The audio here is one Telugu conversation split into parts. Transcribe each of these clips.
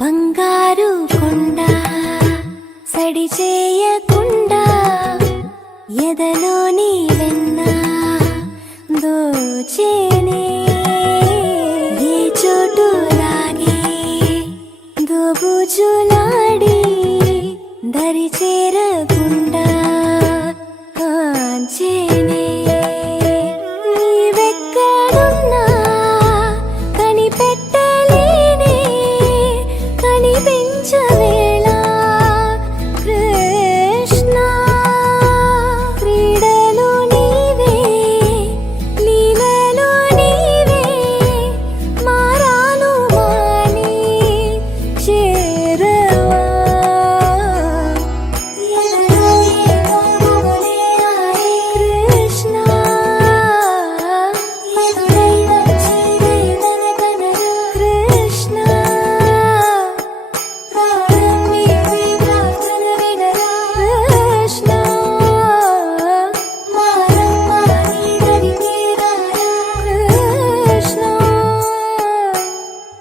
బంగారు కొండ సడి చేయకుండా ఎదలోని వెన్న దోచేనే ఏ చోటు లాగే దోబుజులాడి దరి చేరకుండా కాంచేనే నీవెక్కడున్నా కనిపెట్టలేనే కనిపించవేళ కృష్ణ క్రీడలో నీవే లీలలో నీవే మారాను మాని చేరవా కృష్ణ కృష్ణ కృష్ణ కృష్ణ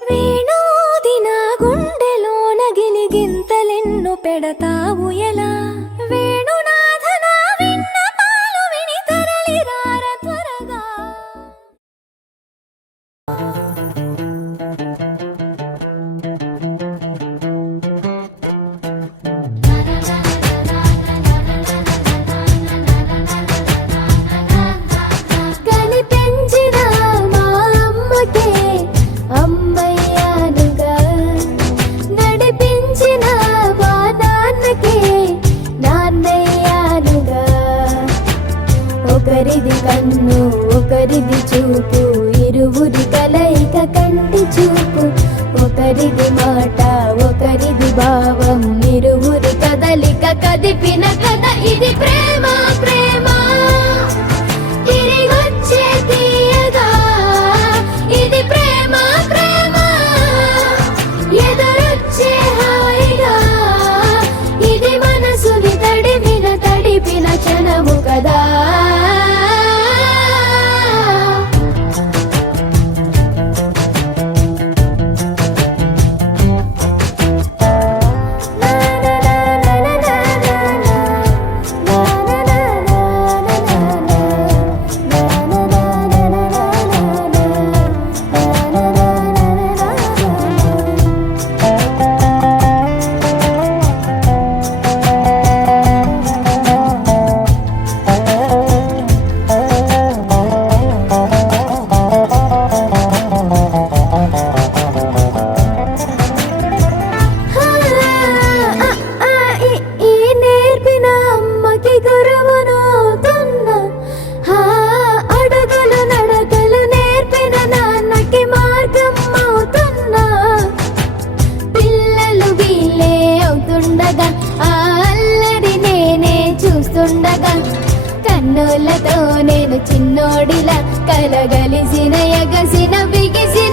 వేణోది నా గుండెలోన గిలిగింతలెన్ను పెడతావు ఎలా వేణునాథ నా విన్నపాలు విని తరలిరార త్వరగా కనిపించిన మా అమ్మకే అమ్మయ్యానుగా నడిపించిన మా నాన్నకే నాన్నయ్యానుగా ఒకరిది కన్ను ఒకరిది చూపు ఇరువురి కలయిక కంటి చూపు ఒకరిది మాట ఒకరిది భావం ఇరువురి కదలిక కదిపిన కథ ఇది ప్రేమ ప్రేమ తిరిగొచ్చే తీయగా ఇది ప్రేమ ప్రేమ ఎదురొచ్చే హాయిగా ఇది మనసుని తడిపిన క్షణము కదా ఈ నేర్పిన అమ్మకి గురువునవుతున్నా అడుగులు నడకలు నేర్పిన నాన్నకి మార్గం అవుతున్నా పిల్లలు వీళ్ళే అవుతుండగా ఆ అల్లరి నేనే చూస్తుండగా కన్నులతో నేను చిన్నోడిలా కలగలిసిన ఎగసిన బిగిసిన